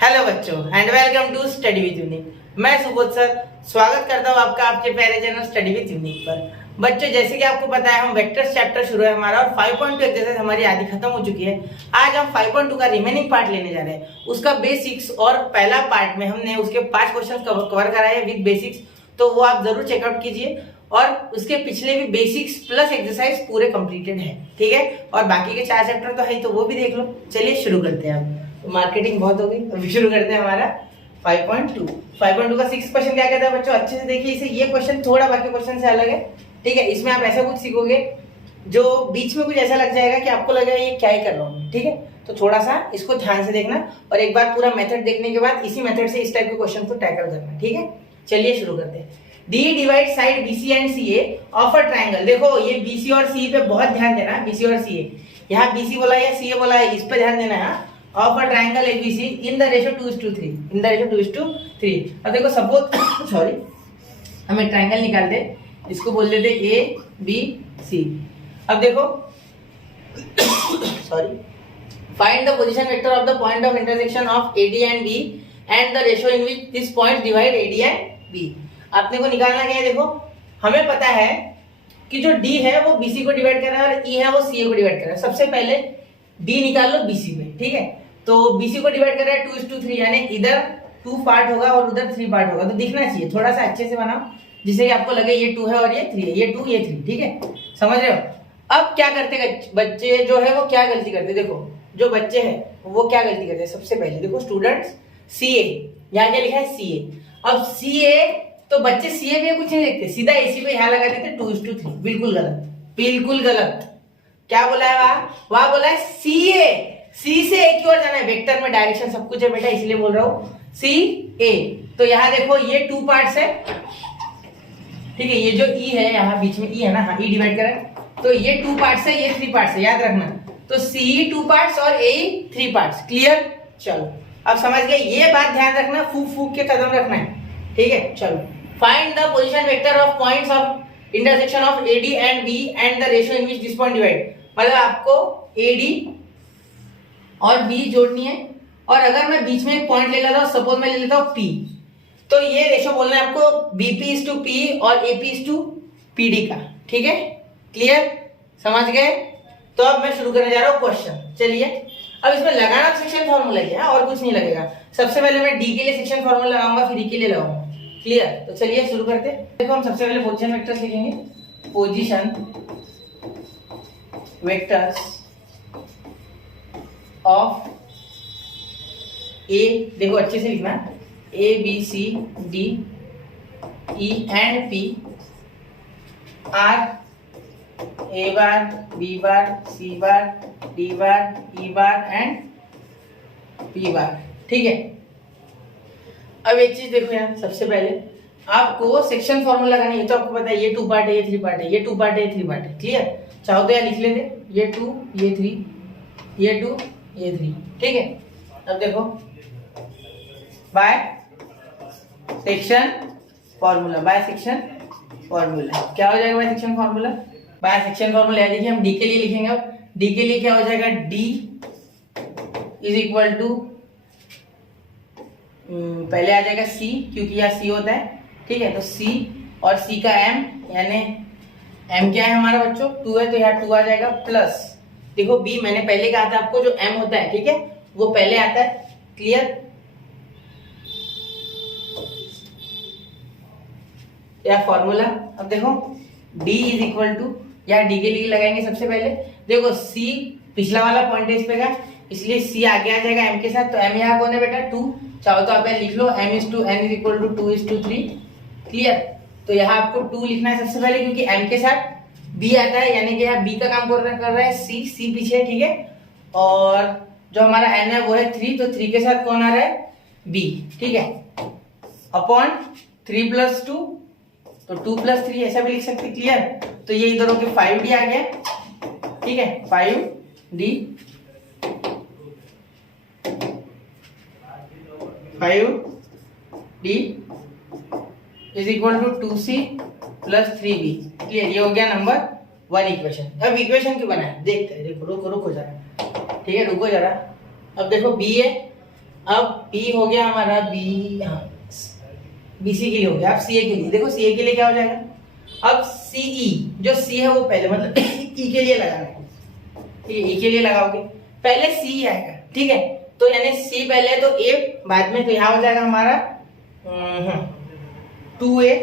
Hello बच्चों and welcome to study with unique. मैं Subodh sir स्वागत करता हूँ आपका आपके प्यारे चैनल स्टडी विद यूनिक पर। बच्चों जैसे कि आपको पता है हम वेक्टर्स चैप्टर शुरू है हमारा और 5.2 एक्सरसाइज हमारी आधी खत्म हो चुकी है। आज हम 5.2 का रिमेनिंग पार्ट लेने जा रहे हैं। उसका बेसिक्स और पहला पार्ट में हमने उसके 5 क्वेश्चन कवर कराए हैं विद बेसिक्स, तो वो आप जरूर चेकआउट कीजिए। और उसके पिछले भी बेसिक्स प्लस एक्सरसाइज पूरे कंप्लीटेड है, ठीक है। और बाकी के 4 चैप्टर तो है तो वो भी देख लो। चलिए शुरू करते हैं। अब तो मार्केटिंग बहुत हो गई, अभी शुरू करते हैं हमारा 5.2 का 6 क्वेश्चन क्या कहता है बच्चों, अच्छे से देखिए इसे। ये क्वेश्चन थोड़ा बाकी क्वेश्चन से अलग है, ठीक है। इसमें आप ऐसा कुछ सीखोगे जो बीच में कुछ ऐसा लग जाएगा कि आपको लगेगा ये क्या ही कर रहा हूँ, ठीक है। तो थोड़ा सा इसको ध्यान से देखना और एक बार पूरा मेथड देखने के बाद इसी मेथड से इस टाइप के क्वेश्चन को टैकल करना, ठीक है। चलिए शुरू करते हैं। D divide side BC and CA of a triangle. देखो ये BC और CA पे बहुत ध्यान देना है। BC और CA, यहाँ BC बोला है CA बोला है, इस पे ध्यान देना है। Of a triangle ABC in the ratio 2:3, in the ratio 2:3। अब देखो सपोज सॉरी हम एक ट्राइंगल निकाल दे, इसको बोल देते ABC। अब देखो sorry find the position vector of the point of intersection of AD and B and the ratio in which this point divide AD and B। आपने को निकालना क्या है, देखो हमें पता है कि जो D है वो BC को डिवाइड कर रहा है और E है वो CA को डिवाइड कर रहा है। सबसे पहले D निकाल लो BC में, ठीक है। तो BC को डिवाइड कर रहा है 2:3, यानी इधर 2 पार्ट होगा और उधर 3 पार्ट होगा। तो दिखना चाहिए, थोड़ा सा अच्छे से बनाओ जिससे कि आपको लगे ये 2 है और ये 3 है, ये 2 ये 3, ठीक है। समझ रहे हो। अब क्या करते बच्चे जो है वो क्या गलती करते, देखो जो बच्चे हैं वो क्या गलती करते हैं। सबसे पहले देखो स्टूडेंट्स CA, यहाँ क्या लिखा है CA। अब CA तो बच्चे CA में कुछ नहीं देखते, सीधा AC पे यहाँ लगा देते 2:3। बिल्कुल गलत, बिल्कुल गलत। क्या बोला है वहां बोला है CA, C से A की ओर जाना है। वेक्टर में डायरेक्शन सब कुछ है बेटा, इसलिए बोल रहा हूँ CA। तो यहाँ देखो ये 2 पार्ट्स है, ठीक है। ये जो E है यहाँ बीच में E है ना, हाँ E डिवाइड करें तो ये 2 पार्ट्स है, ये 3 पार्ट्स है, याद रखना। तो CE 2 पार्ट्स और AE 3 पार्ट्स। क्लियर। चलो अब समझ गए, ये बात ध्यान रखना, फूक फूक के कदम रखना है, ठीक है। चलो find the position vector of points of intersection of AD and B and the ratio in which this point divide. मतलब आपको AD और B जोड़नी है और अगर मैं बीच में एक पॉइंट ले लेता हूं, सपोज मैं ले लेता हूं P, तो ये रेशियो बोलना है आपको BP:P और AP:PD का, ठीक है। क्लियर, समझ गए। तो अब मैं शुरू करने जा रहा हूं क्वेश्चन। चलिए अब इसमें लगाना सेक्शन फॉर्मूला ही है और कुछ नहीं लगेगा। सबसे पहले मैं D के लिए सेक्शन फॉर्मूला लगाऊंगा, फिर E के लिए लगाऊंगा। क्लियर। तो चलिए शुरू करते हैं। देखो हम सबसे पहले पोजीशन वेक्टर्स लिखेंगे। पोजीशन वेक्टर्स ऑफ A, देखो अच्छे से लिखना, ABCD E and P are A bar B bar C bar D bar E bar and P bar, ठीक है। अब एक चीज देखो यार, सबसे पहले आपको सेक्शन फॉर्मूला लगाना है। ये तो आपको पता है, ये 2 पार्ट है, ये 3 पार्ट है, ये 2 पार्ट है, ये 3 पार्ट है। क्लियर। चाहो तो यार लिख लेते, ये 2 ये 3, ये 2 ये 3, ठीक है। अब देखो by section formula, by section formula क्या हो जाएगा। By section formula, by section formula देखिए हम D के लिए लिखेंगे। अब D के लिए क्या हो जाएगा, D इज इक्वल टू पहले आ जाएगा C, क्योंकि यहाँ C होता है, ठीक है। तो C और C का M, यानी M क्या है हमारा बच्चों 2 है, तो यहाँ 2 आ जाएगा प्लस। देखो B मैंने पहले कहा था आपको जो M होता है, ठीक है, वो पहले आता है। क्लियर। या फॉर्मूला, अब देखो D इज इक्वल टू, या D के लिए लगाएंगे सबसे पहले। देखो C पिछला वाला पॉइंट है इस पे का, इसलिए C आगे आ जाएगा M के साथ। तो M यहाँ कौन है बेटा 2, चाहो तो आप लिख लो M is to N is equal to 2:3। Clear. तो यहाँ आपको 2 लिखना है सबसे पहले, क्योंकि M के साथ B आता है, यानी कि यहाँ B का काम कर रहा है C पीछे, ठीक है। और जो हमारा N है वो है 3, तो 3 के साथ कौन आ रहा है B, ठीक है। अपॉन 3 + 2, तो 2 + 3 ऐसा भी लिख सकते। क्लियर। तो ये इधर होके 5D आ गया, ठीक है। 5D is equal to 2C + 3B। Clear. ये हो गया नंबर 1 इक्वेशन। अब इक्वेशन क्यों बनाए देखते हैं। देखो रुको जरा, ठीक है, रुको जरा। अब देखो B है, अब बी हो गया हमारा बी, हाँ बीसी के लिए हो गया। अब सीए के लिए देखो, सीए के लिए क्या हो जाएगा, अब सीई, जो सी है वो पहले मतलब ई के लिए लगाना है, ठीक है, ई के लिए लगाओगे पहले सी आएगा, ठीक है, तो यानी सी पहले तो ए बाद में, तो यहाँ हो जाएगा हमारा 2a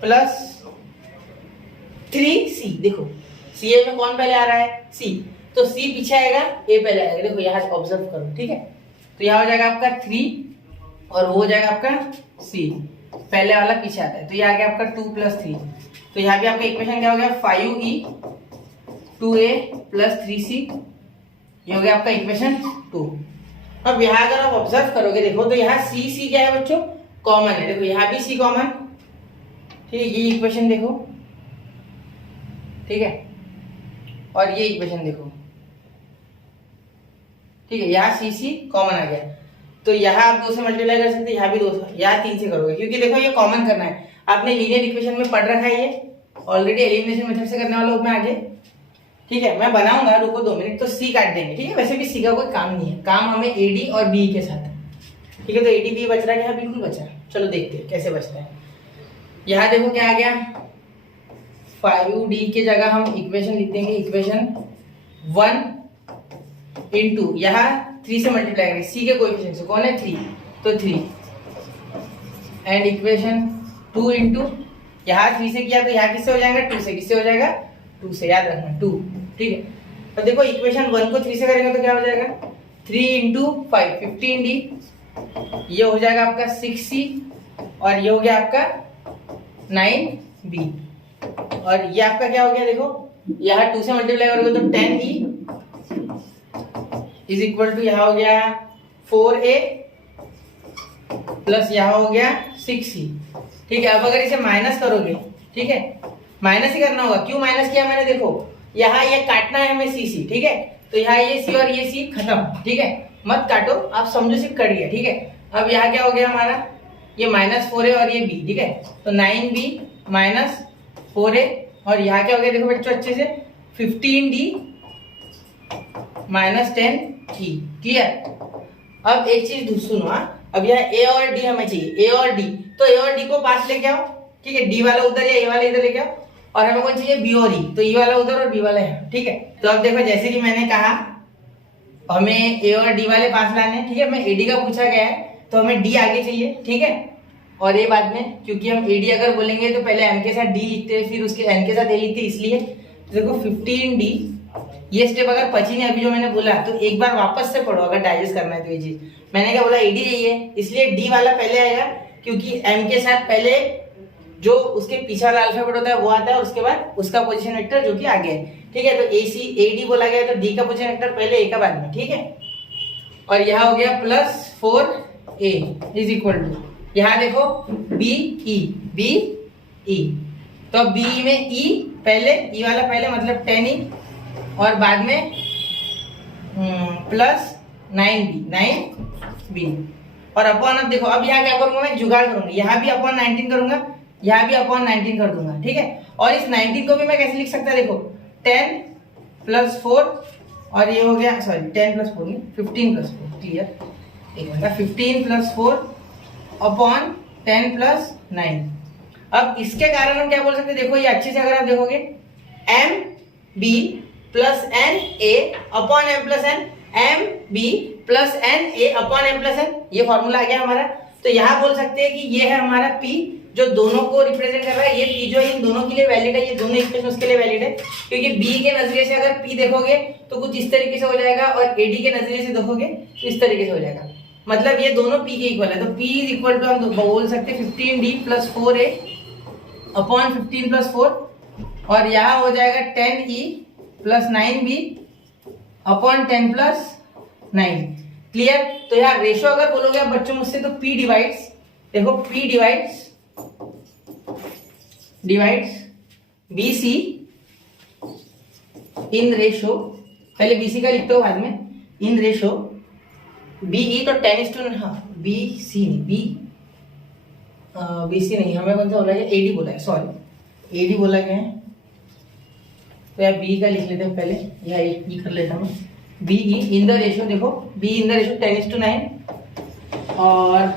प्लस 3c। देखो सी ए में कौन पहले आ रहा है, सी, तो सी पीछे आएगा, ए पहले आएगा। देखो यहाँ ऑब्जर्व करो, ठीक है, तो यहाँ हो जाएगा आपका 3 और वो हो जाएगा आपका सी, पहले वाला पीछे आता है, तो ये आ गया आपका 2 + 3। तो यहाँ पे आपका इक्वेशन क्या हो गया, 5e 2a प्लस 3c, ये हो गया आपका इक्वेशन 2। अब यहाँ अगर आप ऑब्जर्व करोगे देखो, तो यहाँ सी सी क्या है बच्चों, कॉमन है। देखो यहाँ भी सी कॉमन, ठीक है, ये इक्वेशन देखो, ठीक है, और ये इक्वेशन देखो, ठीक है, यहाँ सी सी कॉमन आ गया, तो यहाँ आप 2 से मल्टीप्लाई कर सकते हैं, यहाँ भी 2 से, यहाँ 3 से करोगे, क्योंकि देखो ये कॉमन करना है। आपने लीनियर इक्वेशन में पढ़ रखा है, ये ऑलरेडी एलिमिनेशन मेथड से करने वाला हूं मैं आगे, ठीक है, मैं बनाऊंगा, रुको 2 मिनट, तो सी काट देंगे, ठीक है। वैसे भी सी का कोई काम नहीं है, काम हमें एडी और बी के साथ है, ठीक है, तो एडी बी बच रहा है, बिल्कुल बचा। चलो देखते हैं कैसे बचता है। यहाँ देखो क्या आ गया, 5d की जगह हम इक्वेशन लिख देंगे, इक्वेशन 1 इंटू यहाँ 3 से मल्टीप्लाई करेंगे, सी के कोएफिशिएंट से, कौन है 3, तो 3 एंड इक्वेशन 2 इंटू यहाँ 3 से किया तो यहाँ किससे हो जाएगा, 2 से, किससे हो जाएगा 2 से, याद रखना 2, ठीक है। तो देखो इक्वेशन 1 को 3 से करेंगे तो क्या हो जाएगा, 3 इंटू 5 15d, ये हो जाएगा आपका 6c, और ये हो गया आपका 9b, और ये आपका क्या हो गया, देखो यहाँ 2 से मल्टीप्लाई करोगे तो 10e इज इक्वल टू, यहाँ हो गया 4a प्लस यहाँ हो गया 6c, ठीक है। अब अगर इसे माइनस करोगे, ठीक है, माइनस ही करना होगा, क्यों माइनस किया मैंने, देखो यहाँ ये काटना है हमें सी सी, ठीक है, तो यहाँ ये सी और ये सी खत्म, ठीक है, मत काटो, आप समझो सिर्फ कट गया, ठीक है। अब यहाँ क्या हो गया हमारा, ये -4a और ये b, ठीक है, तो 9b माइनस 4a, और यहाँ क्या हो गया देखो बच्चों अच्छे से, 15d माइनस 10e, क्लियर। अब एक चीज सुनो, अब यहाँ a और d हमें चाहिए, a और d, तो a और d को पास लेके आओ, ठीक है, d वाला उधर या a वाला इधर लेके आओ, और हमें कौन चाहिए b और e, तो e वाला उधर और b वाला यहाँ, ठीक है। तो अब देखो जैसे कि मैंने कहा हमें a और d वाले पास लाने हैं, ठीक है, हमें ad का पूछा गया है तो हमें d आगे चाहिए, ठीक है, और a बाद में, क्योंकि हम ad अगर बोलेंगे तो पहले m के साथ d लिखते हैं, फिर उसके n के साथ a लिखते हैं, इसलिए देखो 15d, ये स्टेप अगर पची नहीं अभी जो मैंने बोला, तो एक बार वापस से पढ़ो अगर डाइजेस्ट करना है तो। ये चीज मैंने क्या बोला, एडी चाहिए, इसलिए डी वाला पहले आएगा, क्योंकि एम के साथ पहले जो उसके पीछे वाला अल्फाबेट होता है वो आता है, और उसके बाद उसका पोजीशन वेक्टर जो कि आगे है, ठीक है। तो ए सी ए डी बोला गया तो डी का पोजीशन वेक्टर पहले ए का बाद में, ठीक है। और यहाँ हो गया +4a इज इक्वल टू, यहाँ देखो बी ई, तो बी में ई पहले, ई वाला पहले मतलब 10e, और बाद में प्लस 9b, और अपॉन, अब देखो अब यहाँ क्या करूंगा मैं, जुगाड़ करूंगा, यहाँ भी अपॉन 19 करूंगा, यहाँ भी अपॉन 19 कर दूंगा, ठीक है। और इस 19 को भी मैं कैसे लिख सकता है, देखो 10 + 4, और ये हो गया, सॉरी 10 + 4 नहीं, 15 + 4, क्लियर, एक मिनट, 15 + 4 अपॉन 10 + 9। अब इसके कारण हम क्या बोल सकते हैं, देखो ये अच्छे से अगर आप देखोगे, M B plus N A upon M plus N, M B plus N A upon M plus N, ये फॉर्मूला आ गया हमारा। तो यहाँ बोल सकते हैं कि ये है हमारा पी, जो दोनों को रिप्रेजेंट कर रहा है, ये पी जो इन दोनों के लिए वैलिड है, ये दोनों इक्वेशन उसके लिए वैलिड है, क्योंकि बी के नजरिए से अगर पी देखोगे तो कुछ इस तरीके से हो जाएगा, और एडी के नजरिए से देखोगे तो इस तरीके से हो जाएगा, मतलब ये दोनों पी के इक्वल है। तो पी इज इक्वल टू हम बोल सकते हैं 15d + 4a अपॉन 15 + 4, और यहाँ हो जाएगा 10e + 9b अपॉन 10 + 9, क्लियर। तो यहाँ रेशो अगर बोलोगे आप बच्चों मुझसे, तो p डिवाइड्स, देखो p divides BC in ratio, पहले BC का लिखते हो बाद में, इन रेशो BE, तो 10:9, हाँ BC नहीं, BC नहीं, हमें कौन सा बोला गया, AD बोला है, सॉरी AD बोला गया है, तो यार B का लिख लेते हैं पहले, यहाँ E कर लेता हूँ, BE इन द रेशो, देखो B इन द रेशो 10:9 और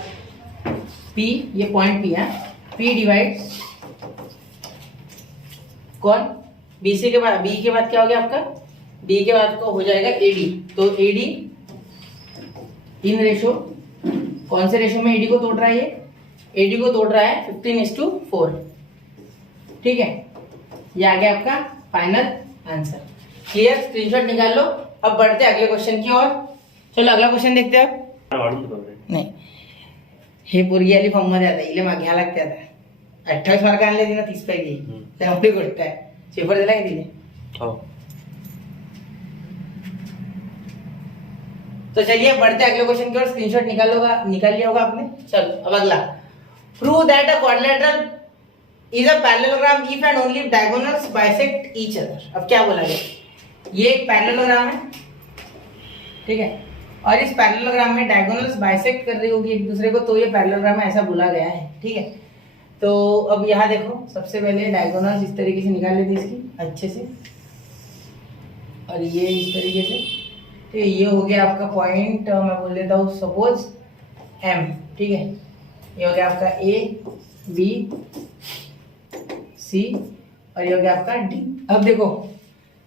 P, ये पॉइंट P है, P डिवाइड्स कौन, BC के बाद, B के बाद क्या हो गया आपका, B के बाद को हो जाएगा AD। तो AD इन रेशो, कौन से रेशो में AD को तोड़ रहा है, ये AD को तोड़ रहा है 15:4। ठीक है, ये आ गया आपका फाइनल आंसर। क्लियर, स्क्रीनशॉट निकाल लो। अब बढ़ते हैं अगले क्वेश्चन की ओर। चलो अगला क्वेश्चन देखते हैं आप। नाही, हे पोरगी आली फॉर्म मध्ये आता, इले मागे घ्या लागते आता। 28 मार्क आणले तिने 30 पैकी, त्यामुळे गोष्ट आहे। पेपर दिला का तिने? हो। तो चलिए बढ़ते हैं अगले क्वेश्चन की ओर। स्क्रीनशॉट निकाल लिया होगा आपने। चलो अब अगला, prove that a quadrilateral is a parallelogram if and only if diagonals bisect each other. अब क्या बोला गया, ये एक पैरेललोग्राम है, ठीक है, और इस पैरेललोग्राम में डायगोनल्स बाइसेक्ट कर रही होगी एक दूसरे को, तो ये पैरेललोग्राम है, ऐसा बोला गया है। ठीक है, तो अब यहाँ देखो, सबसे पहले डायगोनल्स इस तरीके से निकाल लेते इसकी अच्छे से, और ये इस तरीके से। तो ये हो गया आपका पॉइंट, मैं बोल देता हूँ सपोज M। ठीक है, ये हो गया आपका A, B, C, और ये हो गया आपका D। अब देखो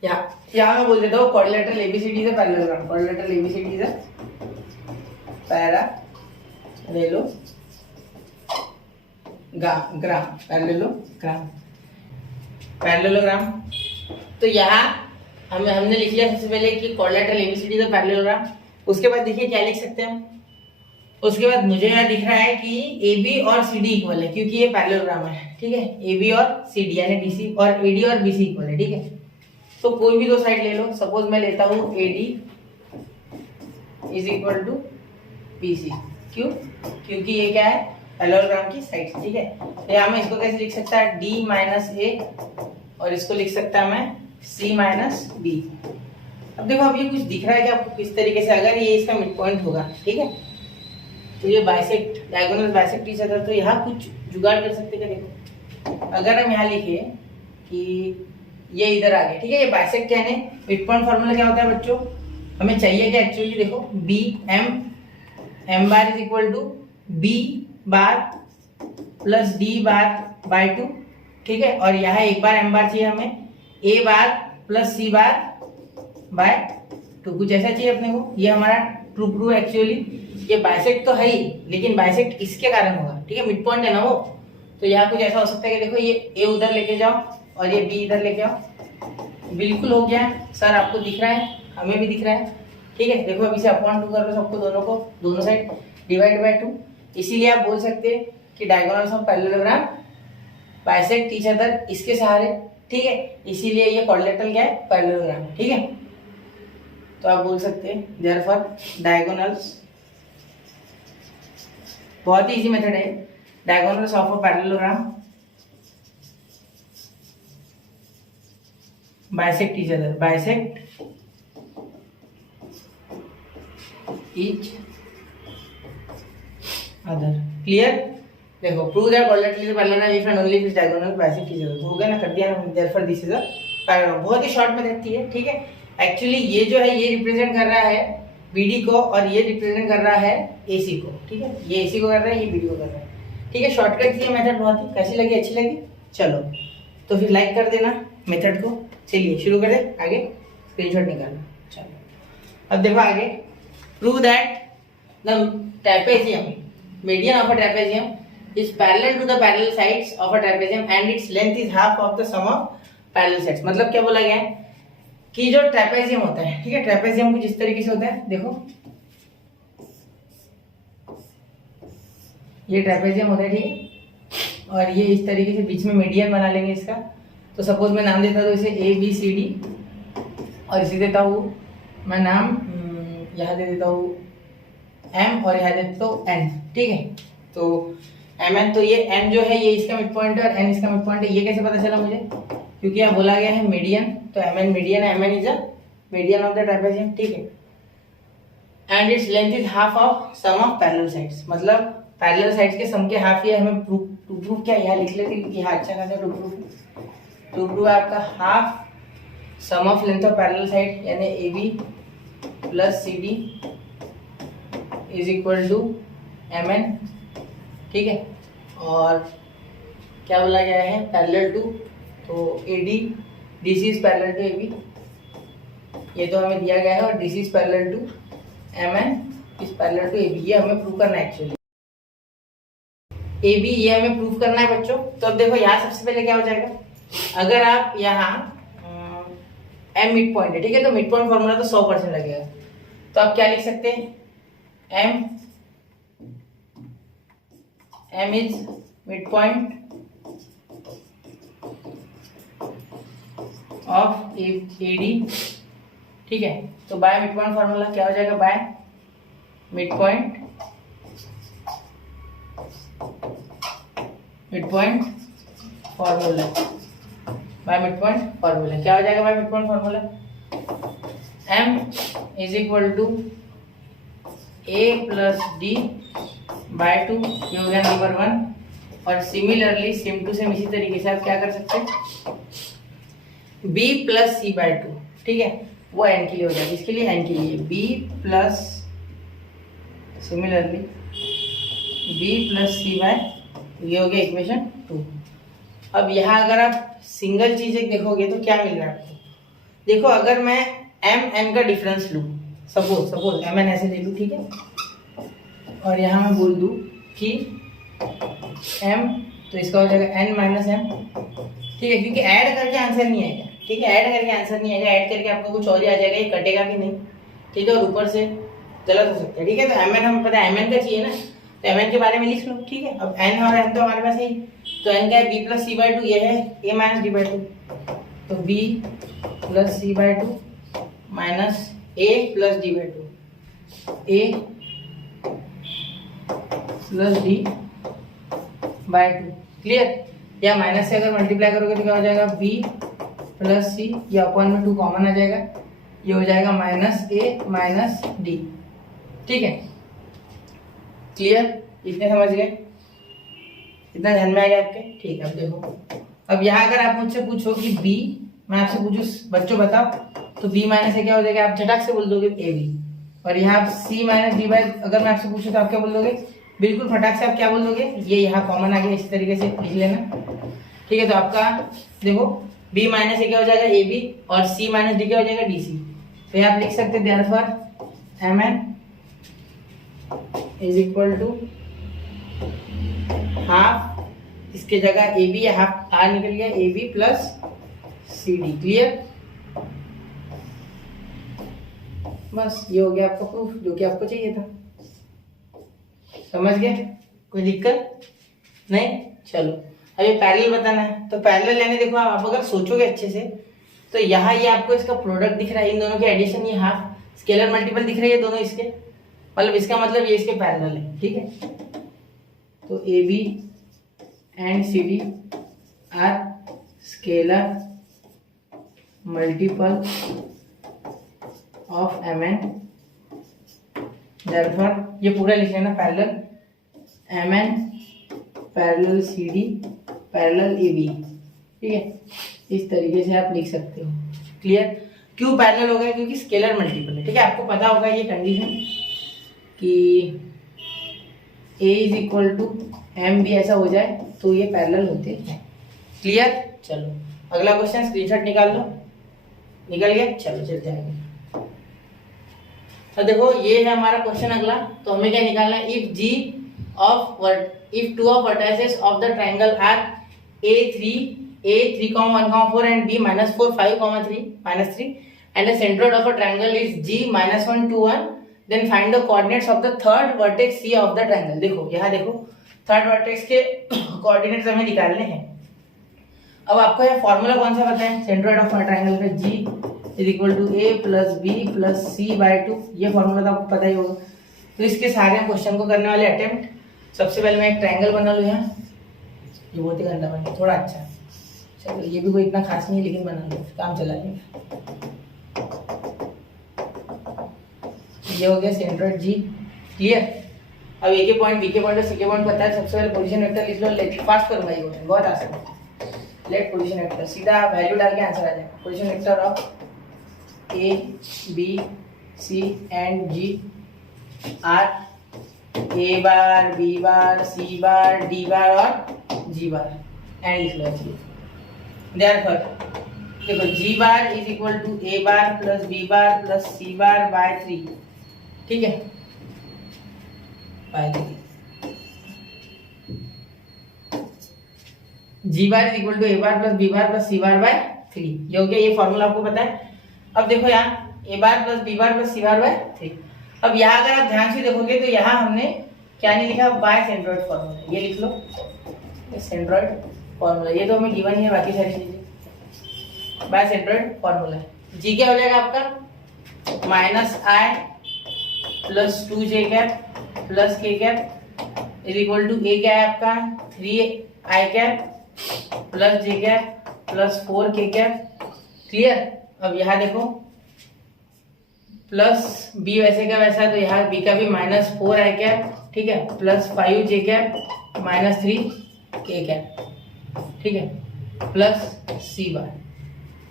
यहाँ मैं बोल देता हूँ quadrilateral ABCD is a parallelogram, quadrilateral ABCD is a parallelogram. तो यहाँ हमने लिख लिया सबसे पहले कि quadrilateral ABCD is a parallelogram. उसके बाद देखिए क्या लिख सकते हैं हम, उसके बाद मुझे यहाँ दिख रहा है कि AB और CD इक्वल है, क्योंकि ये पैरेललोग्राम है। ठीक है, AB और CD यानी DC, और AD और BC इक्वल है। ठीक है, तो कोई भी दो साइड ले लो, सपोज मैं लेता हूँ AD is equal to BC। क्यों, क्योंकि ये क्या है, पैरेललोग्राम की साइड। ठीक है, तो यहाँ मैं इसको कैसे लिख सकता है, D माइनस A, और इसको लिख सकता है मैं C माइनस B। अब देखो, अब ये कुछ दिख रहा है कि आपको किस तरीके से, अगर ये इसका मिड पॉइंट होगा, ठीक है, तो ये bisect, diagonal bisect each other, तो यहाँ कुछ जुगाड़ कर सकते हैं। देखो, अगर हम यहाँ लिखे कि ये इधर आ गया, ठीक है, ये बाइसेक्ट यानी मिड पॉइंट फार्मूला क्या होता है बच्चों, हमें चाहिए कि एक्चुअली देखो B M bar is equal to B bar plus D bar by 2। ठीक है, और यहाँ एक बार M बार चाहिए हमें, A bar plus C bar by 2, कुछ ऐसा चाहिए अपने को। ये हमारा ट्रू एक्चुअली ये बाइसेक्ट तो है ही, लेकिन बाइसेक्ट इसके कारण होगा। ठीक है, मिड पॉइंट है ना वो, तो यहाँ कुछ ऐसा हो सकता है कि देखो ये A उधर लेके जाओ और ये B इधर लेके आओ। बिल्कुल हो गया सर, आपको दिख रहा है, हमें भी दिख रहा है। ठीक है, देखो अभी से अपॉन 2 कर लो सबको, दोनों को, दोनों साइड डिवाइड बाय 2। इसीलिए आप बोल सकते हैं कि diagonals of parallelogram bisect each other इसके सहारे। ठीक है, इसीलिए ये क्वाड्रिलेटरल क्या है, पैरेललोग्राम। ठीक है, तो आप बोल सकते हैं देयरफॉर डायगोनल्स, बहुत ही इजी मेथड है, diagonals of a parallelogram bisect each other, bisect each other. Clear, देखो prove that quadrilateral is a parallelogram if and only if diagonal bisect each other. हो गया ना, कर दिया ना, therefore this is a parallelogram. बहुत ही शॉर्ट में रहती है। ठीक है, एक्चुअली ये जो है ये रिप्रेजेंट कर रहा है BD को, और ये रिप्रेजेंट कर रहा है AC को। ठीक है, ये AC को कर रहा है, ये BD को कर रहा है। ठीक है, शॉर्टकट थी मेथड, बहुत ही। कैसी लगी, अच्छी लगी? चलो तो फिर लाइक कर देना मेथड को। चलिए शुरू करें, आगे स्क्रीनशॉट निकालना। चलो अब देखो आगे, prove that the trapezium median of a trapezium is parallel to the parallel sides of a trapezium and its length is half of the sum of parallel sides. मतलब क्या बोला गया है कि जो ट्रेपेजियम होता है, ठीक है, ट्रेपेजियम कुछ इस तरीके से होता है। देखो ये ट्रेपेजियम होता है, ठीक है, और ये इस तरीके से बीच में मीडियन बना लेंगे इसका। तो सपोज मैं नाम देता हूँ इसे ABCD, और इसे देता हूँ मैं नाम, यहाँ दे देता हूँ M, और यहाँ देता हूँ N। ठीक है, तो MN, तो ये M जो है ये इसका मिड पॉइंट है और N इसका मिड पॉइंट है। ये कैसे पता चला मुझे, क्योंकि यहाँ बोला गया है मीडियन, तो MN मीडियन है, MN is a median of the trapezium. ठीक है, and its length is half of sum of parallel sides, मतलब पैरेलल साइड्स के सम के हाफ। ये हमें प्रूफ क्या यहाँ लिख लेते, क्योंकि यहाँ अच्छा खासा टू प्रूफ है आपका half sum of length of parallel side यानी AB plus CD is equal to MN, ठीक है। और क्या बोला गया है, पैरेलल टू, तो AD, DC is parallel to AB, ये तो हमें दिया गया है, और DC is parallel to MN is parallel to AB, ये हमें प्रूव करना है एक्चुअली। AB ये हमें प्रूव करना है बच्चों। तो अब देखो यहाँ सबसे पहले क्या हो जाएगा, अगर आप यहाँ M मिड पॉइंट है, ठीक है, तो मिड पॉइंट फॉर्मूला तो 100% लगेगा, तो आप क्या लिख सकते हैं, M is mid point of AD, ठीक है। तो बाय मिड पॉइंट फॉर्मूला क्या हो जाएगा, by midpoint formula, by midpoint formula क्या हो जाएगा, by midpoint formula M is equal to A plus D by 2, ये हो गया नंबर 1। और सिमिलरली सेम टू सेम इसी तरीके से आप क्या कर सकते हैं, B प्लस C बाय 2, ठीक है, वो N के लिए हो जाएगा, इसके लिए N के लिए B plus, similarly B plus C by, ये हो गया इक्वेशन 2। अब यहाँ अगर आप सिंगल चीज एक देखोगे तो क्या मिल रहा है आपको, देखो अगर मैं MN का डिफरेंस लूँ, सपोज MN ऐसे ले लूँ, ठीक है, और यहाँ मैं बोल दूँ कि M, तो इसका हो जाएगा N माइनस M, ठीक है, क्योंकि ऐड करके आंसर नहीं आएगा, ठीक है, ऐड करके आंसर नहीं आएगा, ऐड करके आपको कुछ और ही आ जाएगा, ये कटेगा भी नहीं, ठीक है, और ऊपर से गलत हो सकता है, ठीक है। तो MN हमें पता है MN का चाहिए ना, तो MN के बारे में लिख लो, ठीक है। अब N और M तो हमारे पास है, तो N क्या है, B प्लस C बाय 2, ये है A माइनस D बाय 2, तो B plus C by 2 minus A plus D by 2, A plus D by 2, clear. या माइनस से अगर मल्टीप्लाई करोगे तो क्या हो जाएगा, B प्लस C, या अपॉन में 2 कॉमन आ जाएगा, ये हो जाएगा माइनस A माइनस D, ठीक है, क्लियर, इतने समझ गए, इतना ध्यान में आ गया आपके, ठीक है। अब देखो, अब यहाँ अगर आप मुझसे पूछो कि B, मैं आपसे पूछूं बच्चों बताओ, तो B माइनस से क्या हो जाएगा, आप झटक से बोल दोगे AB, और यहाँ आप C माइनस D बाय, अगर मैं आपसे पूछूं तो आप क्या बोल दोगे, बिल्कुल फटाक से आप क्या बोल दोगे, ये यहाँ कॉमन आ गया, इसी तरीके से लिख लेना, ठीक है। तो आपका देखो B माइनस से क्या हो जाएगा AB, और C माइनस D क्या हो जाएगा DC, तो आप लिख सकते हैं therefore MN is equal to half, इसके जगह AB या हाफ R निकल गया, AB प्लस CD, क्लियर, बस ये हो गया आपका प्रूफ जो कि आपको चाहिए था, समझ गए, कोई दिक्कत नहीं। चलो अब ये पैरेलल बताना है, तो पैरेलल यानी देखो आप अगर सोचोगे अच्छे से, तो यहाँ ये आपको इसका प्रोडक्ट दिख रहा है, इन दोनों के एडिशन, ये हाफ स्केलर मल्टीपल दिख रही है दोनों इसके, मतलब इसका मतलब ये इसके पैरेलल है, ठीक है। तो AB and CD are scalar multiple of MN, therefore ये पूरा लिख लेना, parallel MN parallel CD parallel AB, ठीक है, इस तरीके से आप लिख सकते हो, क्लियर। क्यों पैरेलल हो गया, क्योंकि स्केलर मल्टीपल है, ठीक है, आपको पता होगा ये कंडीशन कि A is equal to M भी ऐसा हो जाए तो ये पैरेलल होते हैं, क्लियर। चलो अगला क्वेश्चन स्क्रीनशॉट निकाल लो, निकल गया, चलो चलते हैं। तो देखो ये है हमारा क्वेश्चन अगला, तो हमें क्या निकालना है, if two of vertices of the triangle are A3, 1, 4 and B minus 4, 5, 3, minus 3 and the centroid of a triangle is G minus 1, 2, 1, then find the coordinates of the third vertex C of the triangle। देखो यहाँ देखो third vertex के coordinates हमें निकालने हैं। अब आपको यह फॉर्मूला कौन सा पता है, सेंट्रोइड ऑफ ट्रायंगल का G is equal to A plus B plus C by 2, ये फॉर्मूला तो आपको पता ही होगा। तो इसके सारे क्वेश्चन को करने वाले अटेम्प्ट, सबसे पहले मैं एक ट्रायंगल बना लूँ यहाँ, ये बहुत ही गंदा बन गया, थोड़ा अच्छा, चलो ये भी कोई इतना खास नहीं है लेकिन बना लो, काम चला लेंगे। ये हो गया सेंट्रोइड G, क्लियर। अब ए के पॉइंट, बी के पॉइंट और सी के पॉइंट पता है, सबसे पहले पोजीशन वेक्टर लिख लो, लेट फास्ट करूंगा ये क्वेश्चन, बहुत आसान है। लेट पोजीशन वेक्टर, सीधा वैल्यू डाल के आंसर आ जाएगा। Position vector of A B C and G are A bar, B bar, C bar, D bar और जी बार एंड लिख लो ऐसे। देयरफॉर देखो G bar is equal to A bar plus B bar plus C bar by 3, ठीक है, by 3। G bar is equal to A bar plus B bar plus C bar by 3, ये हो गया, ये फॉर्मूला आपको पता है। अब देखो यहाँ ए bar plus B bar plus C bar by 3। अब यहाँ अगर आप ध्यान से देखोगे तो यहाँ हमने क्या नहीं लिखा, बाय सेंट्रोइड फॉर्मूला, ये लिख लो, सेंट्रोइड फॉर्मूला, ये तो हमें गिवन ही है, बाकी सारी चीजें बाय सेंट्रोइड फॉर्मूला है। जी क्या हो जाएगा आपका, minus I plus 2j cap plus K cap is equal to A क्या है आपका 3i cap plus J cap plus 4k cap, clear. अब यहाँ देखो प्लस बी वैसे का वैसा, तो यहाँ बी का भी माइनस 4i कैप, ठीक है, plus 5j cap minus 3k cap, ठीक है, प्लस सी बार,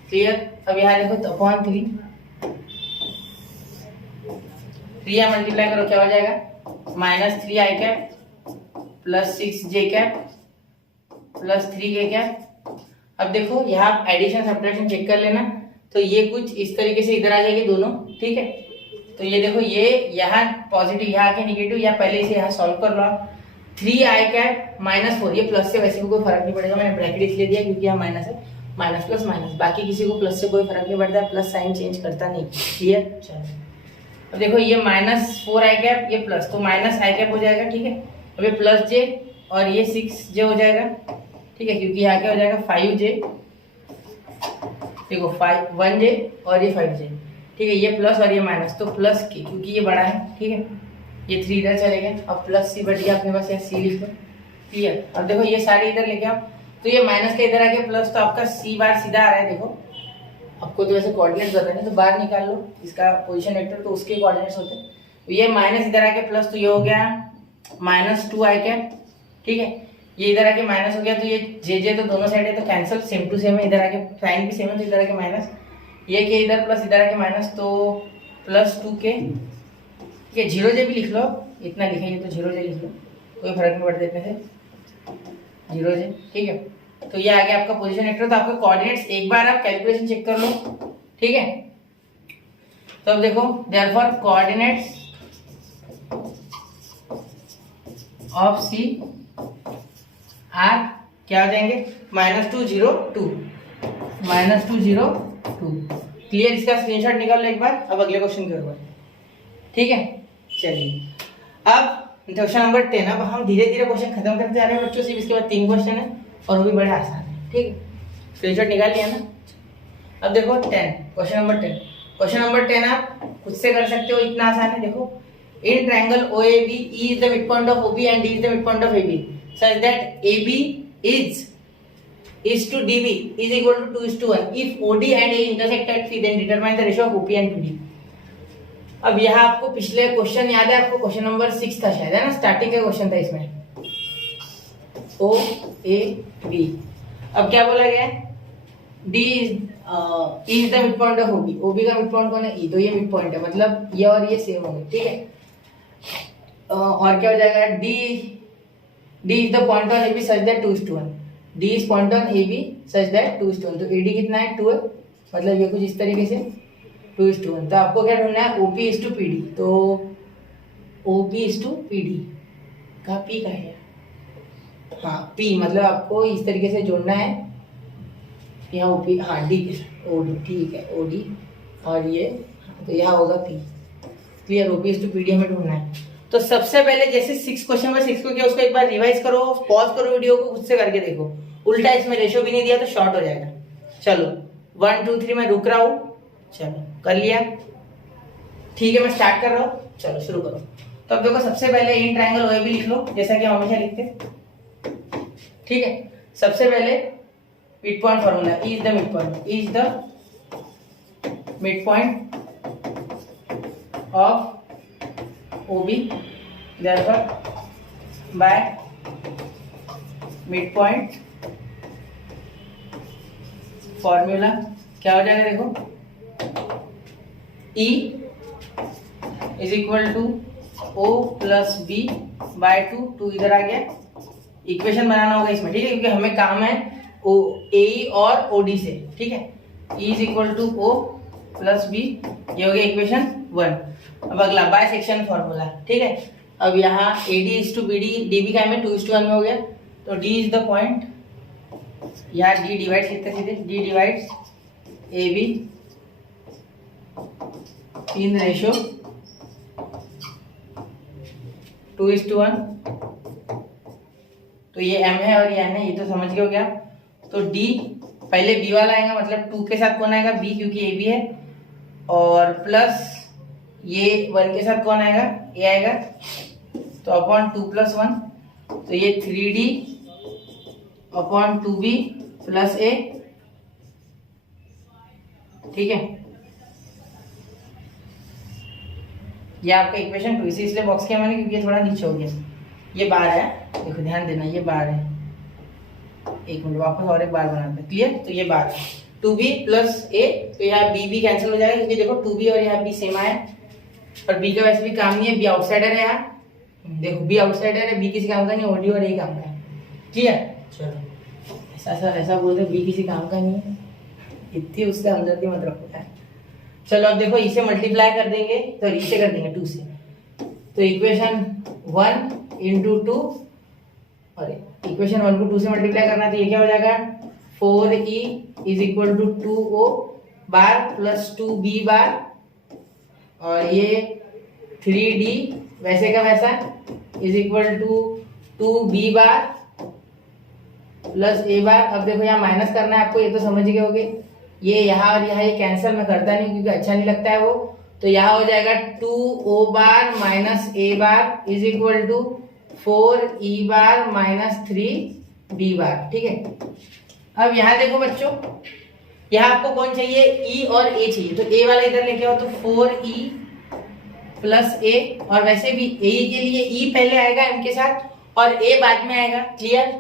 क्लियर। अब यहाँ देखो तो अपॉन 3 या मल्टीप्लाई करो क्या हो जाएगा, minus 3i cap plus 6j cap plus 3k cap. अब देखो यहाँ एडिशन सब्ट्रैक्शन चेक कर लेना, तो ये कुछ इस तरीके से इधर आ जाएगी दोनों, ठीक है। तो ये देखो ये यहाँ पॉजिटिव, यहाँ के निगेटिव, या पहले इसे यहाँ सॉल्व कर लो। 3i कैप माइनस 4, ये प्लस से वैसे कोई फर्क नहीं पड़ेगा, मैंने ब्रैकेट इसलिए दिया क्योंकि यहाँ माइनस है, माइनस प्लस माइनस, बाकी किसी को प्लस से कोई फर्क नहीं पड़ता, प्लस साइन चेंज करता नहीं, क्लियर। चलो अब देखो ये माइनस 4i कैप, ये प्लस, तो माइनस i कैप हो जाएगा, ठीक है। अब ये प्लस j और ये 6j हो जाएगा, ठीक है, क्योंकि यहाँ क्या हो जाएगा 5j, देखो 1j और ये 5j, ठीक है, ये प्लस और ये माइनस, तो प्लस के, क्योंकि ये बड़ा है, ठीक है, ये 3 इधर चलेगा, अब प्लस सी बढ़ गया अपने पास, या सी लिख लो, क्लियर। अब देखो ये सारे इधर लेके आओ, तो ये माइनस का इधर आके प्लस, तो आपका सी बार सीधा आ रहा है, देखो आपको तो वैसे कोऑर्डिनेट्स बताने, तो बाहर निकाल लो इसका पोजीशन वेक्टर, तो उसके कोऑर्डिनेट्स होते हैं, तो ये माइनस इधर आके प्लस, तो ये हो गया माइनस 2i कैप, ठीक है, ये इधर आके माइनस हो गया, तो ये जे तो दोनों साइड है तो कैंसिल, सेम टू सेम है, इधर आके साइन भी सेम है तो इधर आके माइनस, ये के इधर प्लस इधर आके माइनस, तो प्लस 2k, ठीक है, 0j भी लिख लो, इतना लिखेंगे तो 0j लिख लो, कोई फर्क नहीं पड़ता इतने से, 0j, ठीक है। तो ये आ गया आपका पोजीशन वेक्टर, तो आपके कोऑर्डिनेट्स एक बार आप कैलकुलेशन चेक कर लो, ठीक है। तो अब देखो therefore coordinates of C are क्या हो जाएंगे, -2 0 2, -2 0 2, क्लियर। इसका स्क्रीनशॉट निकाल लो एक बार, अब अगले क्वेश्चन की ओर, ठीक है। चलिए अब क्वेश्चन नंबर 10, अब हम धीरे धीरे क्वेश्चन खत्म करते जा रहे हैं बच्चों, सिर्फ इसके बाद 3 क्वेश्चन है और वो भी बड़े आसान है, ठीक है, स्क्रीनशॉट निकाल लिया ना। अब देखो 10, क्वेश्चन नंबर 10, क्वेश्चन नंबर 10 आप खुद से कर सकते हो, इतना आसान है। देखो in triangle OAB, E is the midpoint of OB and D is the midpoint of AB, such that AB is to DB is equal to 2:1. If OD and A intersect at P, then determine the ratio of OP and PD. अब यहाँ आपको पिछले question याद है, आपको question number 6 था शायद, है ना, स्टार्टिंग का क्वेश्चन था इसमें, OAB। अब क्या बोला गया है, D is the midpoint of OB, OB का midpoint कौन है, E, तो ये midpoint है, मतलब ये और ये सेम होंगे, ठीक है। और क्या हो जाएगा, D is the point on AB such that 2:1, D is point on AB such that 2:1, तो AD कितना है 2 है, मतलब ये कुछ इस तरीके से 2:1। तो आपको क्या ढूंढना है, OP is to PD, तो OP is to PD का P का है, हाँ P, मतलब आपको इस तरीके से जोड़ना है, यहाँ OP, हाँ D के साथ OD, ठीक है, OD और ये, तो यहाँ होगा P, clear. OP is to PD हमें ढूंढना है। तो सबसे पहले जैसे 6 क्वेश्चन में 6 को किया, उसको एक बार रिवाइज करो, पॉज करो वीडियो को, खुद से करके देखो, उल्टा इसमें रेशियो भी नहीं दिया तो शॉर्ट हो जाएगा। चलो 1 2 3 मैं रुक रहा हूँ, चलो कर लिया, ठीक है, मैं स्टार्ट कर रहा हूँ, चलो शुरू करो। तो अब देखो सबसे पहले इन ट्रायंगल OAB लिख लो, जैसा कि हम हमेशा लिखते हैं, ठीक है। सबसे पहले midpoint formula, is the midpoint, is the midpoint of OB, therefore by midpoint formula क्या हो जाएगा, देखो E is equal to O plus B by 2 इधर आ गया। इक्वेशन बनाना होगा इसमें, ठीक है, क्योंकि हमें काम है ओ ए और ओ डी से, ठीक है। E is equal to O plus B, ये हो गया इक्वेशन 1। अब अगला बाय सेक्शन फॉर्मूला, ठीक है। अब यहाँ A D is to B D, D B का हमें 2:1 में हो गया, तो डी इज द पॉइंट, यहाँ डी डिवाइड सीधे सीधे, D divides A B in ratio 2:1। तो ये m है और ये n है, ये तो समझ गए हो क्या। तो d पहले b वाला आएगा, मतलब 2 के साथ कौन आएगा, b, क्योंकि a b है, और प्लस ये 1 के साथ कौन आएगा, a आएगा, तो अपॉन 2 + 1, तो ये 3d upon 2b plus a, ठीक है। ये आपका इक्वेशन 2, इसे इसलिए बॉक्स किया मैंने क्योंकि ये थोड़ा नीचे हो गया। ये बार है, देखो ध्यान देना, ये बार है। एक मिनट वापस और एक बार बनाते हैं, क्लियर। तो ये बार 2b प्लस a, तो यहाँ b भी कैंसिल हो जाएगा क्योंकि देखो 2b और यहाँ b सेम आया, और b का वैसे भी काम नहीं है, b आउटसाइडर है यहाँ, देखो b आउटसाइडर है, b किसी काम का नहीं, ओडी और a काम का है, क्लियर। चलो ऐसा बोल रहे b किसी काम का नहीं है, इतनी उससे हमदर्दी मत रखो यार। चलो अब देखो इसे मल्टीप्लाई कर देंगे, तो इसे कर देंगे 2 से, तो इक्वेशन 1 इंटू 2, और इक्वेशन 1 को 2 से मल्टीप्लाई करना, तो ये क्या हो जाएगा, 4e is equal to 2o bar plus 2b bar, और ये 3d वैसे का वैसा is equal to 2b bar plus a bar. अब देखो यहाँ माइनस करना है आपको, ये तो समझ गए होगे, ये यहाँ और यहाँ ये कैंसिल मैं करता नहीं क्योंकि अच्छा नहीं लगता है वो, तो यहाँ हो जाएगा 2o bar minus a bar is equal to 4e bar minus 3d bar, ठीक है। अब यहाँ देखो बच्चों, यहाँ आपको कौन चाहिए, e और a चाहिए, तो a वाला इधर लेके आओ, तो 4e प्लस a, और वैसे भी a के लिए e पहले आएगा m के साथ और a बाद में आएगा, क्लियर।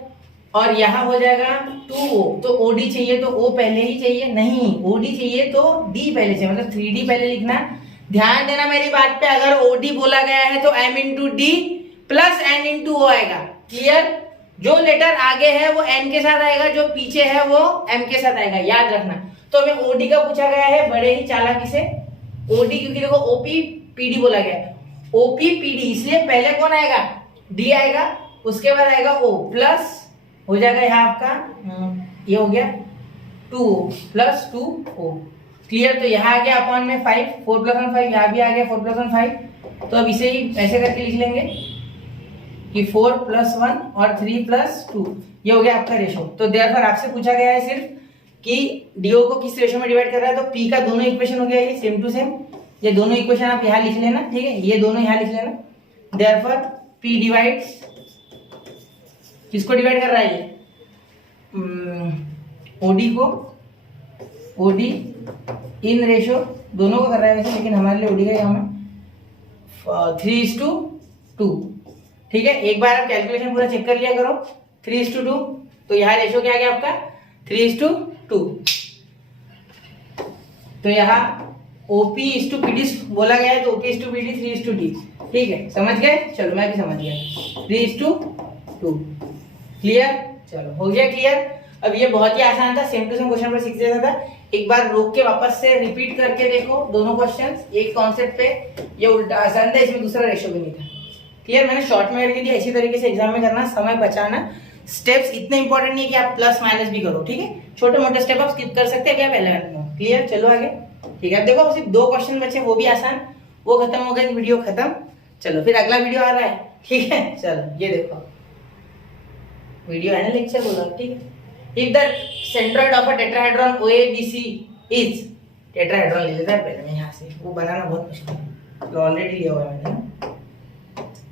और यहाँ हो जाएगा 2o, तो OD चाहिए तो O पहले ही चाहिए, नहीं OD चाहिए तो D पहले चाहिए, मतलब 3D पहले लिखना। ध्यान देना मेरी बात पे, अगर OD बोला गया है तो M into D plus N into O आएगा, क्लियर। जो लेटर आगे है वो N के साथ आएगा, जो पीछे है वो M के साथ आएगा, याद रखना। तो हमें OD का पूछा गया है बड़े ही चालाकी से, OD क्योंकि देखो OP PD बोला गया है, OP PD, इसलिए पहले कौन आएगा, D आएगा, उसके बाद आएगा O, प्लस हो जाएगा यहाँ आपका ये हो गया 2o प्लस 2o, क्लियर। तो यहाँ आ गया अपॉन में 5, 4 + 1 5, यहाँ भी आ गया 4 + 1 5, तो अब इसे ही ऐसे करके लिख लेंगे कि 4 + 1 और 3 + 2, ये हो गया आपका रेशो। तो देयरफॉर आपसे पूछा गया है सिर्फ कि डीओ को किस रेशो में डिवाइड कर रहा है, तो पी का दोनों इक्वेशन हो गया ये सेम टू सेम, ये दोनों इक्वेशन आप यहाँ लिख लेना, ठीक है, ये दोनों यहाँ लिख लेना। देयरफॉर पी डिवाइड्स, किसको डिवाइड कर रहा है ये, ओडी को, ओडी इन रेशो दोनों को कर रहा है वैसे, लेकिन हमारे लिए ओडी का यहाँ में 3:2, ठीक है। एक बार आप कैलकुलेशन पूरा चेक कर लिया करो, 3:2, तो यहाँ रेशो क्या आ गया आपका 3:2, तो यहाँ OP:PD बोला गया है, तो OP:PD 3:D, ठीक है, समझ गए। चलो मैं भी समझ गया, 3:2, क्लियर। चलो हो गया क्लियर। अब ये बहुत ही आसान था, सेम टू सेम क्वेश्चन पर सीख जैसा था, एक बार रोक के वापस से रिपीट करके देखो दोनों क्वेश्चंस, एक कॉन्सेप्ट पे, ये उल्टा आसान था, इसमें दूसरा रेशो भी नहीं था, क्लियर। मैंने शॉर्ट में करके दिया, इसी तरीके से एग्जाम में करना, समय बचाना। स्टेप्स इतने इंपॉर्टेंट नहीं है कि आप प्लस माइनस भी करो, ठीक है, छोटे मोटे स्टेप आप स्किप कर सकते हैं, क्या पहले करना, क्लियर। चलो आगे, ठीक है। देखो सिर्फ 2 क्वेश्चन बचे, वो भी आसान, वो खत्म हो गए, वीडियो खत्म। चलो फिर अगला वीडियो आ रहा है, ठीक है। चलो ये देखो वीडियो है ना, लेक्चर बोला, ठीक है। If the centroid of a tetrahedron OABC is, tetrahedron ले लेता है पहले मैं यहाँ से, वो बनाना बहुत मुश्किल है, तो ऑलरेडी लिया हुआ है मैंने ना,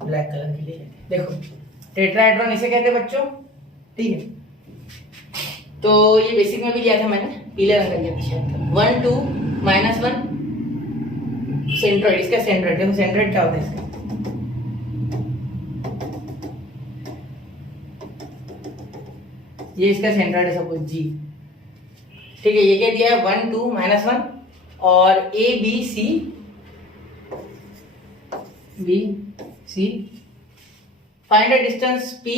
ब्लैक कलर के लिए। देखो टेट्राहेड्रॉन इसे कहते हैं बच्चों, ठीक है। तो ये बेसिक में भी लिया था मैंने, पीले रंग का लिया था, 1 2 -1 सेंट्रोइड, इसका सेंट्रोइड देखो, सेंट्रोइड क्या होता है इसका, ये इसका सेंट्रोइड है सपोज जी, ठीक है। ये क्या दिया है 1 2 -1 और ABC B C, find the distance P.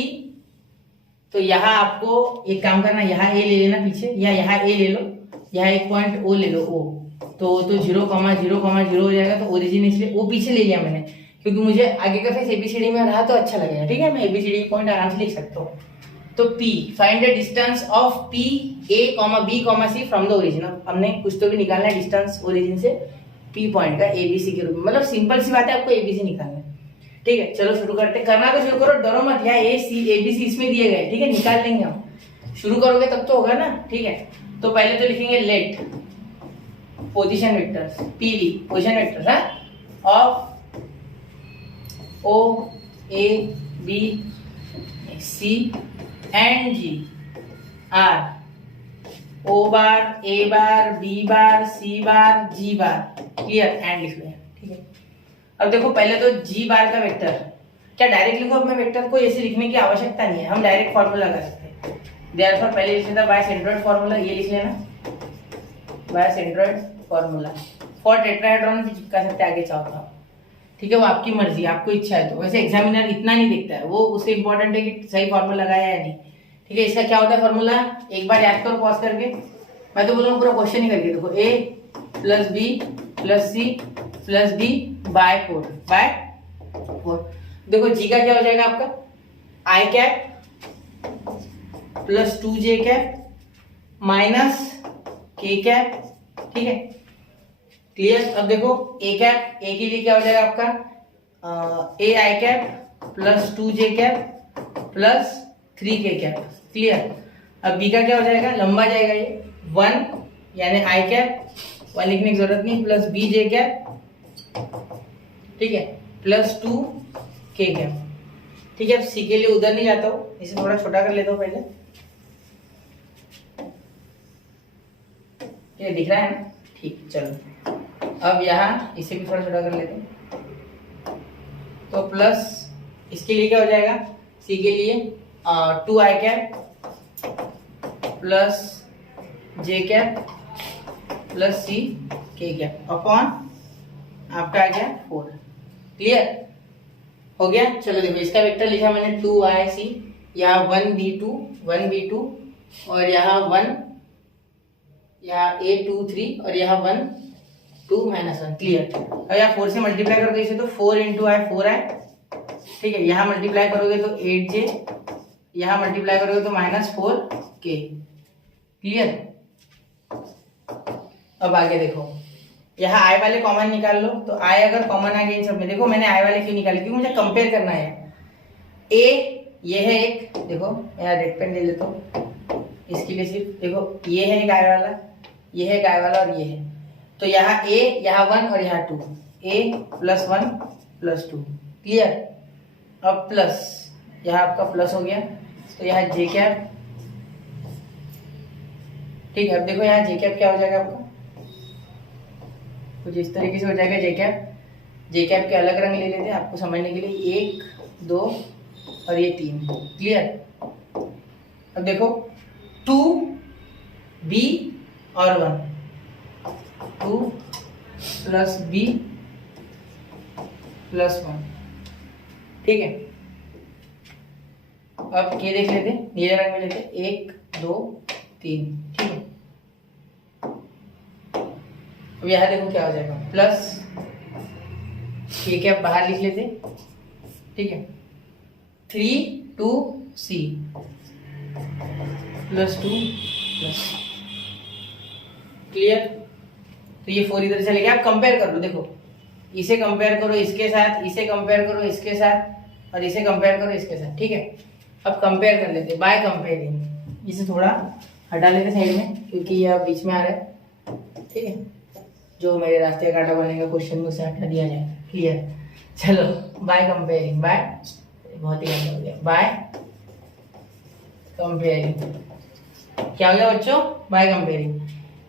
तो यहाँ आपको एक काम करना, यहाँ ए ले लेना पीछे, या यहाँ ए ले लो, यहाँ एक पॉइंट ओ ले लो, ओ तो 0,0,0,0 हो जाएगा। तो ओरिजिन इसलिए ओ पीछे ले लिया मैंने, क्योंकि मुझे आगे का फेस एबीसीडी में रहा तो अच्छा लगेगा। ठीक है, मैं एबीसीडी पॉइंट आराम से लिख सकता हूँ। तो P, find the distance of P A, B, C from the origin. हमने कुछ तो भी निकालना है डिस्टेंस ओरिजिन से P पॉइंट का ABC के रूप में, मतलब सिंपल सी बात है, आपको ABC निकालना है। ठीक है, चलो शुरू करते, करना तो शुरू करो, डरो मत। यहाँ ABC इसमें दिए गए, ठीक है, निकाल लेंगे हम। शुरू करोगे तब तो होगा ना। ठीक है, तो पहले तो लिखेंगे let position vectors, PV position vectors है of O A B C and G are O bar A bar B bar C bar G bar. Clear, and लिख लिया। ठीक है, अब देखो पहले तो G बार का वेक्टर, क्या डायरेक्ट लिखो अपने वेक्टर को, ऐसे लिखने की आवश्यकता नहीं है, हम डायरेक्ट फॉर्मूला लगा सकते हैं। देयरफॉर पहले लिख लेता बाय सेंट्रोइड फॉर्मूला, ये लिख लेना by centroid formula. For tetrahedron भी चिपका सकते आगे चाहो तो। ठीक है, वो आपकी मर्जी, आपको इच्छा है तो। वैसे एग्जामिनर इतना नहीं देखता है, वो उससे इंपॉर्टेंट है कि सही फॉर्मूला लगाया या नहीं। ठीक है, इसका क्या होता है फॉर्मूला, एक बार याद करो पॉज करके, मैं तो बोलूँगा पूरा क्वेश्चन ही करके देखो। A plus B plus C plus D by 4 देखो G का क्या हो जाएगा आपका, I cap plus 2J cap minus K cap. ठीक है, क्लियर। अब देखो A कैप, A के लिए क्या हो जाएगा आपका A I cap plus 2J cap plus 3K cap. Clear. अब B का क्या हो जाएगा, लंबा जाएगा ये 1 यानी I कैप, 1 लिखने की जरूरत नहीं, प्लस BJ कैप, ठीक है, प्लस 2K कैप। ठीक है, अब C के लिए उधर नहीं जाता हूँ, इसे थोड़ा छोटा कर लेता हूँ पहले। ये दिख रहा है ना, ठीक, चलो अब यहाँ इसे भी थोड़ा छोटा कर लेते हैं। तो प्लस इसके लिए क्या हो जाएगा, C के लिए 2I cap plus J cap plus K cap upon आपका आ गया 4। क्लियर हो गया। चलो देखो इसका वेक्टर लिखा मैंने 2IC, यहाँ 1B2 और यहाँ 1, यहाँ A23 और यहाँ 1 2 माइनस 1। क्लियर। अब यहाँ 4 से मल्टीप्लाई करोगे इसे तो 4 इंटू आई 4i। ठीक है, यहाँ मल्टीप्लाई करोगे तो 8J, यहाँ मल्टीप्लाई करोगे तो माइनस 4K। क्लियर। अब आगे देखो, यहाँ आई वाले कॉमन निकाल लो, तो आई अगर कॉमन आ गया इन सब में, देखो मैंने आई वाले क्यों निकाले, क्योंकि मुझे कंपेयर करना है। ए ये है एक, देखो यहाँ रेड पेन ले लेता हूँ इसके लिए, सिर्फ देखो ये है एक आई वाला, ये है एक आई वाला और ये है, तो यहाँ ए, यहाँ 1 और यहाँ 2, a प्लस 1 प्लस 2। क्लियर। अब प्लस यहाँ आपका प्लस हो गया, तो यहाँ जे कैप। ठीक है, अब देखो यहाँ जे कैप क्या हो जाएगा आपका, कुछ इस तरीके से हो जाएगा जे कैप। जे कैप के अलग रंग ले लेते हैं आपको समझने के लिए, 1 2 और ये 3। क्लियर। अब देखो 2B और 1, 2 प्लस B प्लस 1। ठीक है, अब के देख लेते, नीले रंग में लेते, 1 2 3। ठीक है, अब यहाँ देखो क्या हो जाएगा, प्लस के क्या बाहर लिख लेते। ठीक है, 3 2C प्लस 2 प्लस। क्लियर। तो ये 4 इधर चले गया। आप कंपेयर कर लो, देखो इसे कंपेयर करो इसके साथ, इसे कंपेयर करो इसके साथ और इसे कंपेयर करो इसके साथ। ठीक है, अब कंपेयर कर लेते बाय कंपेयरिंग। इसे थोड़ा हटा लेते साइड में क्योंकि यह बीच में आ रहा है। ठीक है, जो मेरे रास्ते का कांटा बनेगा क्वेश्चन में उसे हटा दिया जाए। क्लियर। चलो बाय कंपेयरिंग, बाय बहुत ही गंदा हो गया, बाय कंपेयरिंग क्या हो गया बच्चों, बाय कंपेयरिंग।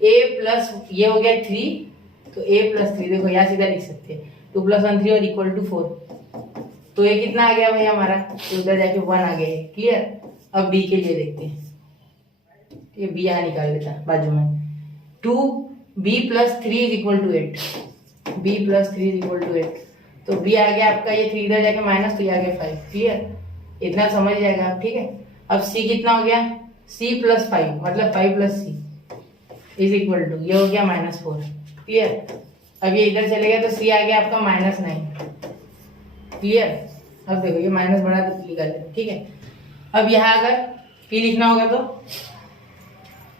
a प्लस ये हो गया 3, तो a प्लस 3 देखो यहाँ सीधा लिख सकते हैं, 2 प्लस 1 3 और इक्वल टू 4। तो ये कितना आ गया भाई हमारा, तो उधर जाके 1 आ गया। क्लियर। अब b के लिए देखते हैं, ये b यहाँ निकाल लेता बाजू में, 2b plus 3 is equal to 8, b plus 3 is equal to 8। तो बी आ गया आपका ये 3 इधर जाके माइनस, तो ये आ गया 5। क्लियर, इतना समझ जाएगा आप। ठीक है, अब सी कितना हो गया, सी प्लस 5 मतलब 5 plus C is equal to, ये हो गया -4। क्लियर, अब ये इधर चले गया तो सी आ गया आपका -9। क्लियर, अब देखो ये माइनस बड़ा निकाल लेते। ठीक है, अब यहाँ अगर पी लिखना होगा तो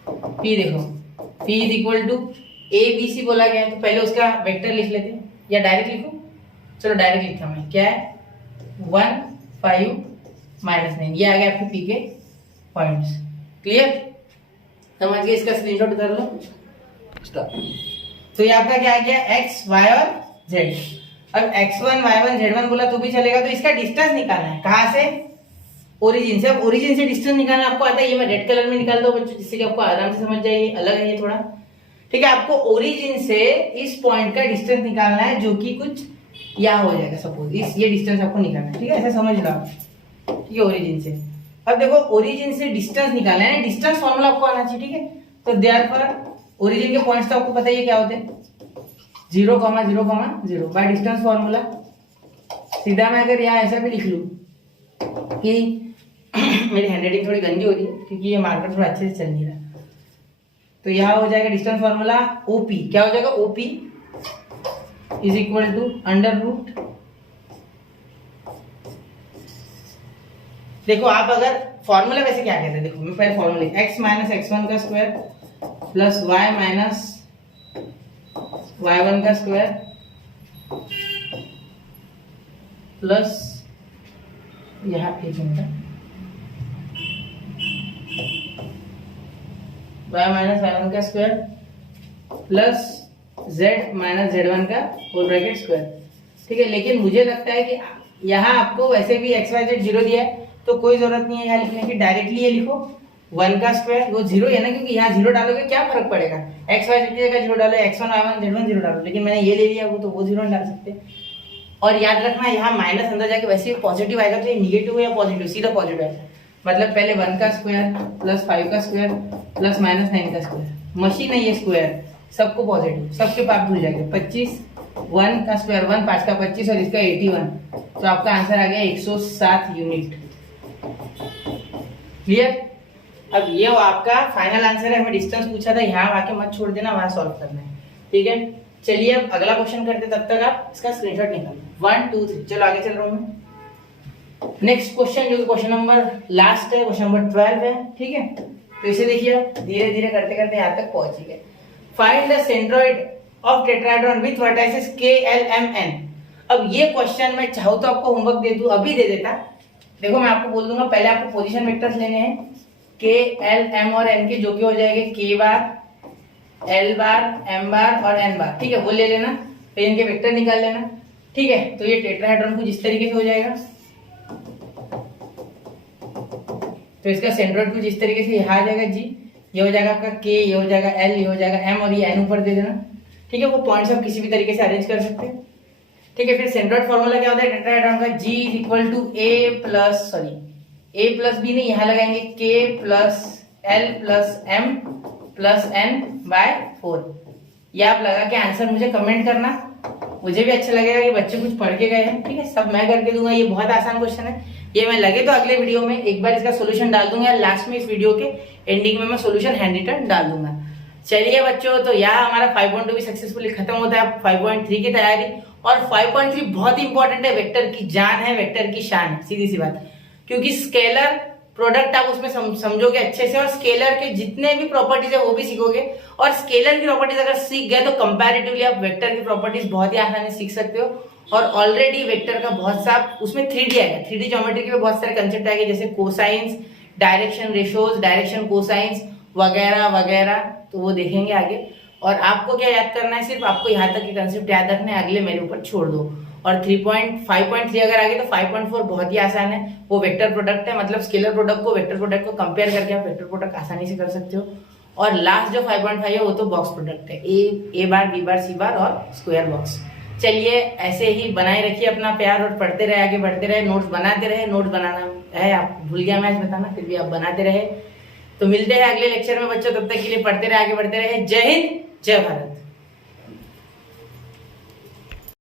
पी देखो, P is equal to A B C बोला गया है, तो पहले उसका वेक्टर लिख लेते हैं, या डायरेक्ट लिखूं? चलो डायरेक्ट लिखता हूं मैं। क्या है, 1 5 -9, ये आ गया आपके पी के पॉइंट्स। क्लियर, समझ गए? इसका स्क्रीनशॉट कर लो। तो ये आपका क्या आ गया, एक्स वाई और जेड। अब x1 y1 z1 बोला तो भी चलेगा, तो इसका डिस्टेंस निकालना है। कहां से, ओरिजिन से। अब ओरिजिन से डिस्टेंस निकालना आपको आता है, ये मैं रेड कलर में निकालता हूँ बच्चों, जिससे कि आपको आराम से समझ जाएगी। अलग है ये थोड़ा। ठीक है, आपको ओरिजिन से इस पॉइंट का डिस्टेंस निकालना है, जो कि कुछ यहाँ हो जाएगा सपोज, इस ये डिस्टेंस आपको निकालना है। ठीक है, ऐसे समझ लो आप। ठीक है, ओरिजिन से। अब देखो ओरिजिन से डिस्टेंस निकालना है, डिस्टेंस फॉर्मूला आपको आना चाहिए। ठीक है, तो देयरफॉर ओरिजिन के पॉइंट्स तो आपको पता ही क्या होते हैं, 0, 0, 0 बाय डिस्टेंस फॉर्मूला। सीधा मैं अगर यहाँ ऐसा भी लिख लूं कि मेरी हैंडराइटिंग थोड़ी गंदी हो रही है क्योंकि ये मार्कर थोड़ा अच्छे से चल नहीं रहा, तो यहाँ हो जाएगा डिस्टेंस फॉर्मूला ओपी। क्या हो जाएगा, ओपी इज इक्वल टू √ देखो आप अगर फॉर्मूला वैसे क्या कहते हैं, देखो मैं पहले फॉर्मूला x माइनस x1 का square plus y minus y1 का स्क्वायर प्लस यहाँ एक मिनट, y माइनस y1 का square plus z minus z1 का होल ब्रैकेट स्क्वायर। ठीक है, लेकिन मुझे लगता है कि यहाँ आपको वैसे भी x y z 0 दिया है, तो कोई जरूरत नहीं है यहाँ लिखने की, डायरेक्टली ये लिखो 1 का स्क्वायर, वो 0 है ना, क्योंकि यहाँ 0 डालोगे क्या फर्क पड़ेगा, x y z की जगह 0 डालो, x1 y1 z1 0 डालो, लेकिन मैंने ये ले लिया वो, तो वो 0 नहीं डाल सकते। और याद रखना यहाँ माइनस अंदर जाके वैसे पॉजिटिव आएगा, तो ये निगेटिव या पॉजिटिव, सीधा पॉजिटिव है। मतलब पहले 1 का स्क्वायर प्लस 5 का स्क्वायर प्लस -9 का स्क्वायर, मशीन है ये स्क्वायर, सबको पॉजिटिव, सबके पाप भूल जाएंगे। 25 1 का स्क्वायर 1 5 का 25 और इसका 81, तो आपका आंसर आ गया 107 यूनिट। क्लियर, अब ये आपका फाइनल आंसर है। हमें डिस्टेंस पूछा था, यहाँ आके मत छोड़ देना, वहां सॉल्व करना है। ठीक है, चलिए अब अगला क्वेश्चन करते, तब तक आप इसका स्क्रीनशॉट निकालो। 1 2 3, चलो आगे चल रहा हूं मैं। नेक्स्ट क्वेश्चन, जो क्वेश्चन नंबर लास्ट है, क्वेश्चन नंबर 12 है। ठीक है, तो इसे देखिए, धीरे धीरे करते करते यहाँ तक पहुंच गए। Find the centroid of tetrahedron with vertices K L M N। अब ये क्वेश्चन मैं चाहूँ तो आपको होमवर्क दे दूं, अभी दे देता। देखो मैं आपको बोल दूंगा, पहले आपको पोजीशन वेक्टर्स लेने हैं K L M और N के, जो कि हो जाएंगे K बार L बार M बार और N बार। ठीक है, वो ले लेना, फिर इनके वेक्टर निकाल लेना। ठीक है, तो ये टेट्राहेड्रॉन कुछ इस तरीके से हो जाएगा, तो इसका सेंट्रोइड कुछ इस तरीके से यहाँ आ जाएगा G, ये हो जाएगा आपका K, ये हो जाएगा L, ये हो जाएगा M और ये N ऊपर दे देना। ठीक है, वो पॉइंट्स आप किसी भी तरीके से अरेंज कर सकते हैं। ठीक है, फिर सेंट्रोइड फॉर्मूला क्या होता है टेट्राहेड्रॉन का, G is equal to A plus B नहीं, यहाँ लगाएंगे K plus L plus M plus N by 4। ये आप लगा के आंसर मुझे कमेंट करना, मुझे भी अच्छा लगेगा कि बच्चे कुछ पढ़ के गए हैं। ठीक है, सब मैं करके दूंगा, ये बहुत आसान क्वेश्चन है। ये मैं लगे तो अगले वीडियो में एक बार इसका सोल्यूशन डाल दूंगा, लास्ट में इस वीडियो के एंडिंग में मैं सोल्यूशन हैंड रिटन डाल दूंगा। चलिए बच्चों, तो यहाँ हमारा 5.2 भी सक्सेसफुली खत्म होता है। 5.3 की तैयारी, और 5.3 बहुत इंपॉर्टेंट है, वेक्टर की जान है, वेक्टर की शान है, सीधी सी बात। क्योंकि स्केलर प्रोडक्ट आप उसमें समझोगे अच्छे से, और स्केलर के जितने भी प्रॉपर्टीज है वो भी सीखोगे, और स्केलर की प्रॉपर्टीज अगर सीख गए तो कंपैरेटिवली आप वेक्टर की प्रॉपर्टीज बहुत ही आसानी से सीख सकते हो। और ऑलरेडी वेक्टर का बहुत सा उसमें 3D आएगा, 3D ज्योमेट्री के बहुत सारे कंसेप्ट आएंगे, जैसे cosines, direction ratios, direction cosines वगैरह वगैरह, तो वो देखेंगे आगे। और आपको क्या याद करना है, सिर्फ आपको यहाँ तक के कंसेप्ट याद रखने, अगले मेरे ऊपर छोड़ दो। और 5.3 अगर आगे तो 5.4 बहुत ही आसान है, वो वेक्टर प्रोडक्ट है, मतलब स्केलर प्रोडक्ट को वेक्टर प्रोडक्ट को कंपेयर करके आप वेक्टर प्रोडक्ट आसानी से कर सकते हो। और लास्ट जो 5.5 है वो तो बॉक्स प्रोडक्ट है, ए बार बी बार सी बार और स्क्वायर बॉक्स। चलिए ऐसे ही बनाए रखिए अपना प्यार, और पढ़ते रहे, आगे बढ़ते रहे, नोट्स बनाते रहे। नोट्स बनाना है, आप भूल गया मैं आज बताना, फिर भी आप बनाते रहे। तो मिलते हैं अगले लेक्चर में बच्चों, तब तक के लिए पढ़ते रहे, आगे बढ़ते रहे। जय हिंद, जय भारत।